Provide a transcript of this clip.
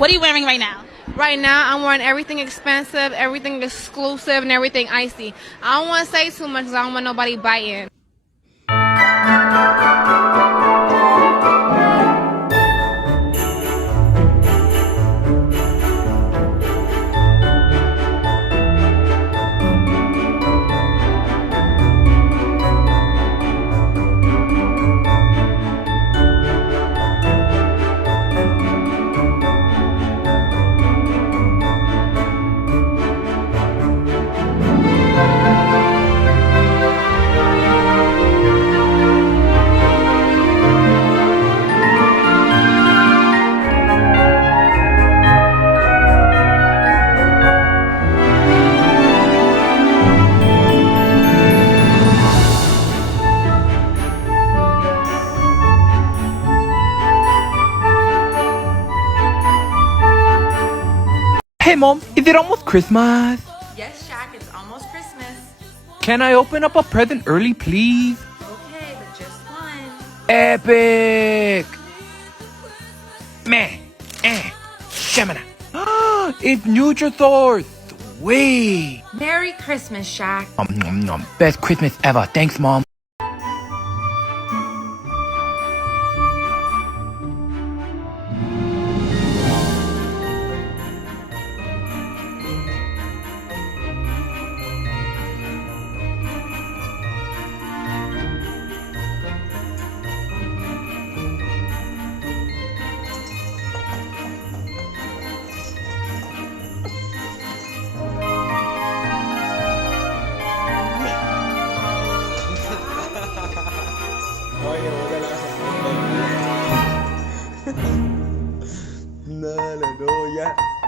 What are you wearing right now? Right now, I'm wearing everything expensive, everything exclusive, and everything icy. I don't want to say too much because I don't want nobody biting. Hey Mom, is it almost Christmas? Yes, Shaq, it's almost Christmas. Can I open up a present early, please? Okay, but just one. Epic! Meh, Shamana. It's Nutrisource! Sweet! Merry Christmas, Shaq. Nom, nom. Best Christmas ever. Thanks, Mom. No, no, no, ya.